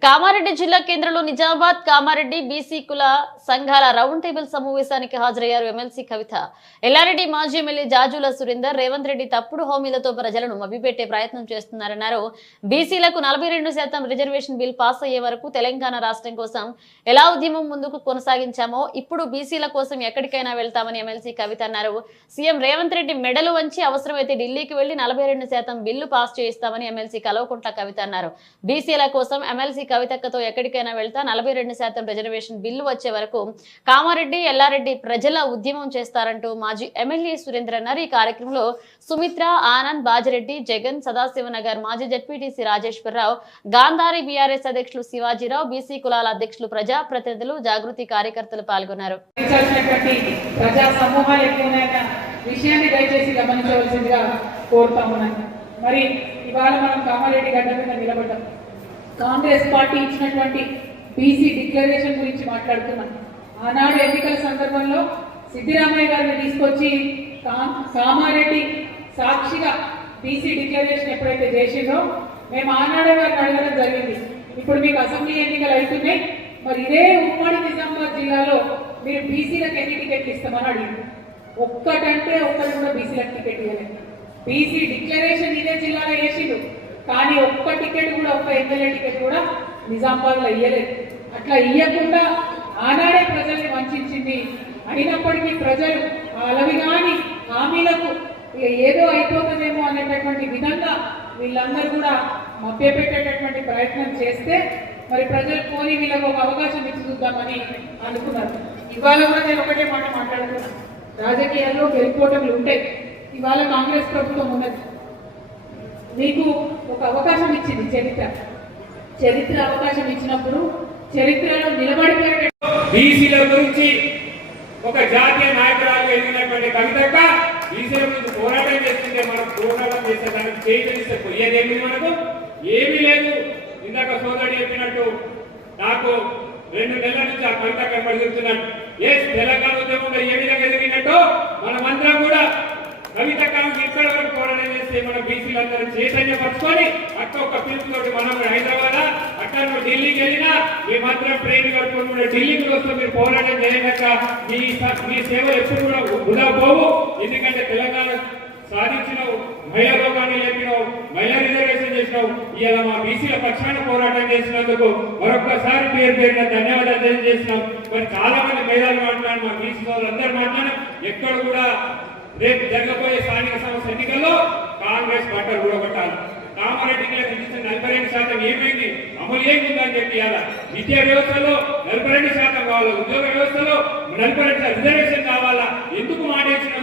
కామారెడ్డి జిల్లా కేంద్రంలో నిజామాబాద్ కామారెడ్డి బీసీ కుల సంఘాల రౌండ్ టేబుల్ సమావేశానికి హాజరయ్యారు ఎమ్మెల్సీ కవిత. ఎల్లారెడ్డి మాజీ ఎమ్మెల్యే జాజుల సురేందర్ రేవంత్ రెడ్డి తప్పుడు హామీలతో ప్రజలను మభ్యపెట్టే ప్రయత్నం చేస్తున్నారన్నారు. బీసీలకు నలభై రిజర్వేషన్ బిల్ పాస్ అయ్యే వరకు తెలంగాణ రాష్ట్రం కోసం ఎలా ఉద్యమం ముందుకు కొనసాగించామో ఇప్పుడు బీసీల కోసం ఎక్కడికైనా వెళ్తామని ఎమ్మెల్సీ కవిత అన్నారు. సీఎం రేవంత్ రెడ్డి మెడలు వంచి అవసరమైతే ఢిల్లీకి వెళ్ళి నలభై బిల్లు పాస్ చేయిస్తామని ఎమ్మెల్సీ కల్వకుంట్ల కవిత అన్నారు. బీసీల కోసం ఎమ్మెల్సీ కవితక్కతో ఎక్కడికైనా వెళ్తా నలభై రెండు శాతం రిజర్వేషన్ బిల్లు వచ్చే వరకు కామారెడ్డి ఎల్లారెడ్డి ప్రజల ఉద్యమం చేస్తారంటూ మాజీ ఎమ్మెల్యే సురేంద్ర అన్నారు ఈ కార్యక్రమంలో సుమిత్ర ఆనంద్ బాజిరెడ్డి జగన్ సదాశివనగర్ మాజీ జడ్పీటీసీ రాజేశ్వరరావు గాంధారి బీఆర్ఎస్ అధ్యక్షులు శివాజీరావు బీసీ కులాల అధ్యక్షులు ప్రజాప్రతినిధులు జాగృతి కార్యకర్తలు పాల్గొన్నారు. విషయాన్ని దయచేసి గమనించవలసిందిగా కోరుతా ఉన్నాను. మరి ఇవాళ మనం కామారెడ్డి గడ్డ మీద నిలబడ్డాం. కాంగ్రెస్ పార్టీ ఇచ్చినటువంటి బీసీ డిక్లరేషన్ గురించి మాట్లాడుతున్నాను ఆనాడు ఎన్నికల సందర్భంలో సిద్దిరామయ్య గారిని తీసుకొచ్చి కామారెడ్డి సాక్షిగా బీసీ డిక్లరేషన్ ఎప్పుడైతే చేసిందో మేము ఆనాడే వారిని అడగడం జరిగింది. ఇప్పుడు మీకు అసెంబ్లీ ఎన్నికలు అవుతున్నాయి. మరి ఇదే ఉమ్మడి నిజామాబాద్ జిల్లాలో మీరు బీసీలకు ఎన్ని టికెట్లు ఇస్తామని అడిగింది. ఒక్కటంటే ఒక్కటి కూడా బీసీలకు టికెట్ ఇవ్వలేదు. బీసీ డిక్లరేషన్ ఇదే జిల్లాలో వేసిండు కానీ ఒక్క టికెట్ కూడా ఒక్క ఎమ్మెల్యే టికెట్ కూడా నిజామాబాద్లో ఇయ్యలేదు. అట్లా ఇయ్యకుండా ఆనాడే ప్రజల్ని వంచింది అయినప్పటికీ ప్రజలు అలవి కాని హామీలకు ఏదో అయిపోతుందేమో అనేటటువంటి విధంగా వీళ్ళందరూ కూడా మభ్యపెట్టేటటువంటి ప్రయత్నం చేస్తే మరి ప్రజలు పోని వీళ్ళకు ఒక అవకాశం ఇచ్చి చూద్దామని అనుకున్నారు. ఇవాళ కూడా నేను ఒకటే మాట మాట్లాడుతున్నాను రాజకీయాల్లో గెలుపోటములు ఉంటాయి. ఇవాళ కాంగ్రెస్ ప్రభుత్వం ఉన్నది. మీకు ఒక అవకాశం ఇచ్చింది చరిత్ర. చరిత్ర అవకాశం ఇచ్చినప్పుడు చరిత్రలో నిలబడిపోయేట బీసీల గురించి ఒక జాతీయ నాయకురాలు ఎదిగినటువంటి కవితక్క బీసీల గురించి పోరాటం చేస్తుంటే మనం పోరాటం చేసేదానికి చేయగలిస్తే పోయేదేమి మనకు? ఏమీ లేదు. ఇందాక సోదరుడు చెప్పినట్టు నాకు రెండు నెలల నుంచి ఆ కవిత కనపడుతున్నాను ఏ తెలంగాణ ఉద్యమంలో ఏ విధంగా ఎదిగినట్టు మనమందరం కూడా కవితక్క ఇక్కడ వరకు చేస్తే మన బీసీలందరూ చైతన్యపరచుకొని అక్క ఒక పిలుపుతోటి మనం హైదరాబాద్ అక్కడ నువ్వు ఢిల్లీకి వెళ్ళినా మీ మాత్రం ప్రేమి కట్టుకుని ఢిల్లీకి వస్తే మీరు పోరాటం చేయలేక మీ మీ సేవ ఎప్పుడు కూడా వృధా పోవు. ఎందుకంటే తెలంగాణ సాధించినావు మహిళా లోకాన్ని లేపినావు మహిళా రిజర్వేషన్ చేసినావు. ఇవాళ మా బీసీల పక్షాన పోరాటం చేసినందుకు మరొకసారి పేరు పేరున ధన్యవాదాలు తెలియజేసినాం మరి చాలా మంది మహిళలు మాట్లాడు మా బీసీ వాళ్ళందరూ మాట్లాడిన ఎక్కడ కూడా రేపు జరగబోయే స్థానిక సంస్థ ఎన్నికల్లో కాంగ్రెస్ బట్టలు కూడగొట్టాలి. కామారెడ్డికి విధించిన నలభై రెండు శాతం ఏమైంది? అమలు ఏముందని చెప్పి ఇవాళ విద్యా వ్యవస్థలో నలభై రెండు శాతం కావాలా ఉద్యోగ వ్యవస్థలో నలభై రెండు రిజర్వేషన్ కావాలా? ఎందుకు మానేసిన